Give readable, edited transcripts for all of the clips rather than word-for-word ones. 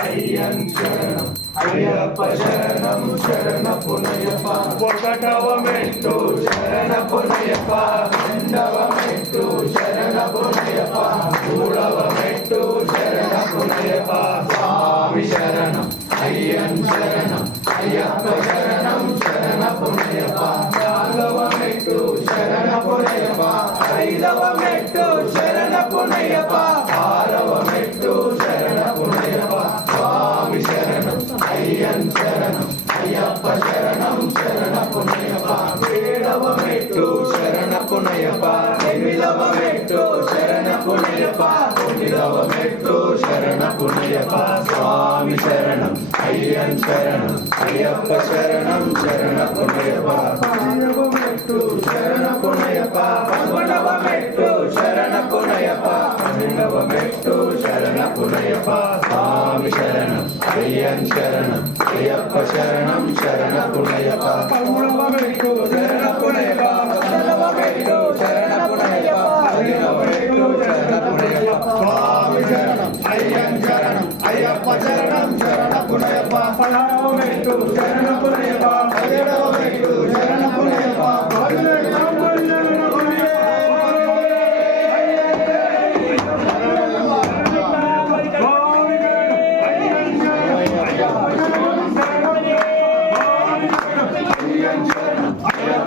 అయ్యన్ శరణం అయ్యప్ప శరణం శరణ పునయప్ప ఒకటవ మెట్టు శరణ పునయప్ప రెండవ మెట్టు శరణ పునయప్ప మూడవ మెట్టు శరణ పునయప్ప స్వామి శరణం అయ్యన్ శరణం అయ్యప్ప శరణం శరణ పునయప్ప నాలుగవ మెట్టు శరణ పునయప్ప ఐదవ మెట్టు శరణ పునయప్ప ఆరవ మెట్టు శరణ పునయప్ప స్వామి శరణం అయ్యన్ శరణం అయ్యప్ప శరణం శరణ పునయప్ప ఏడవ మెట్టు శరణ పునయప్ప ఎనిమిదవ మెట్టు శరణ పునయప్ప తొమ్మిదవ మెట్టు శరణ పునయప్ప స్వామి శరణం అయ్యన్ శరణం అయ్యప్ప శరణం శరణ పునయప్ప పన్నెండవ మెట్టు శరణ పునయప్ప పదకొండవ మెట్టు శరణ పునయప్ప పన్నెండవ మెట్టు శరణ పునయప్ప స్వామి శరణం అయ్యన్ శరణం అయ్యప్ప శరణం శరణ పునయప్ప పదమూడవ మెట్టు శరణ పునయప్ప పద్నాలుగవ మెట్టు శరణ పునయప్ప పదిహేనవ మెట్టు శరణ పునయప్ప స్వామి శరణం అయ్యన్ శరణం అయ్యప్ప శరణం శరణ పునయప్ప పదహారవ మెట్టు శరణ పునయప్ప పదిహేడవ మెట్టు శరణ పునయప్ప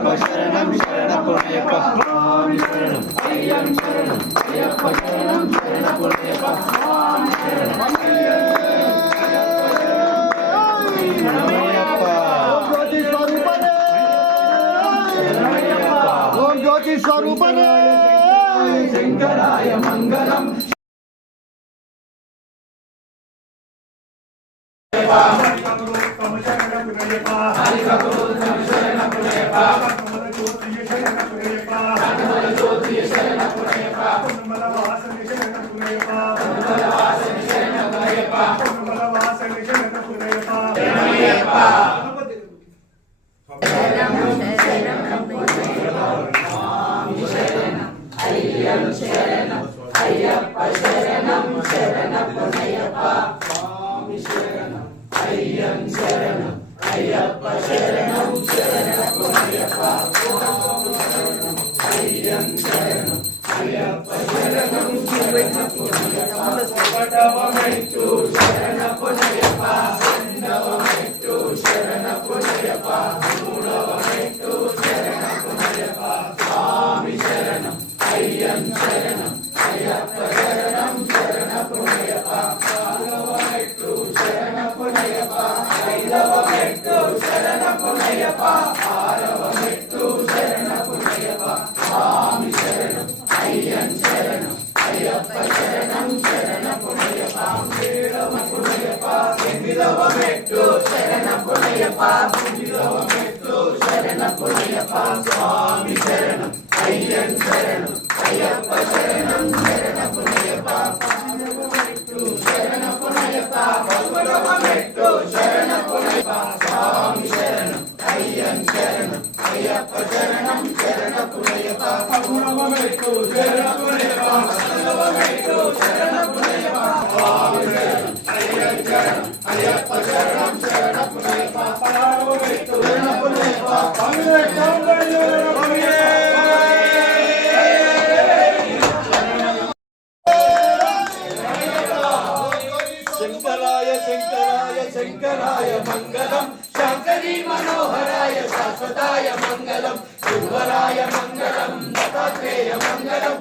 శరణం శరణ పునయప్ప స్వామి శరణం అయ్యన్ శరణం అయ్యప్ప శరణం శరణ పునయప్ప స్వామి శరణం ఓం జ్యోతి స్వరూపనే శంకరాయ మంగళం అయ్యప్ప శరణం శరణ పునయప్ప స్వామి శరణం అయ్యన్ శరణం అయ్యప్ప శరణం శరణ పునయప్ప అయ్యన్ శరణం అయ్యప్ప శరణం శరణ పునయప్ప ఒకటవ మెట్టు శరణ పునయప్ప రెండవ మెట్టు శరణ పునయప్ప మూడవ మెట్టు శరణ పునయప్ప స్వామి శరణం అయ్యన్ శరణం అయ్యప్ప శరణం శరణ పునయప్ప నాలుగవ మెట్టు శరణ పునయప్ప ఐదవ మెట్టు శరణ పునయప్ప ఆరవ మెట్టు శరణ పునయప్ప స్వామి శరణం అయ్యన్ శరణం అయ్యప్ప శరణం శరణ పునయప్ప ఏడవ పునయప్ప ఎనిమిదవ మెట్టు శరణ పునయప్ప తొమ్మిదవ మెట్టు శరణ పునయప్ప స్వామి శరణం అయ్యన్ శరణం అయ్యప్ప శరణం శరణ పునయప్ప పన్నెండవ మెట్టు శరణ పునయప్ప పదమూడవ మెట్టు శరణ పునయప్ప స్వామి శరణం అయ్యన్ శరణం అయ్యప్ప శరణం శరణ పునయప్ప పదమూడవ మెట్టు శరణ పునయప్ప పద్నాలుగవ మెట్టు శరణ పునయప్ప స్వామి శరణం అయ్యన్ శరణం అయ్యప్ప శరణం శరణ పునయప్ప పదహారవ మెట్టు శరణ పునయప్ప శంకరాయ మంగళం శంకరీ మనోహరాయ శాశ్వతాయ మంగళం గురువరాయ మంగళం దత్తాత్రేయ మంగళం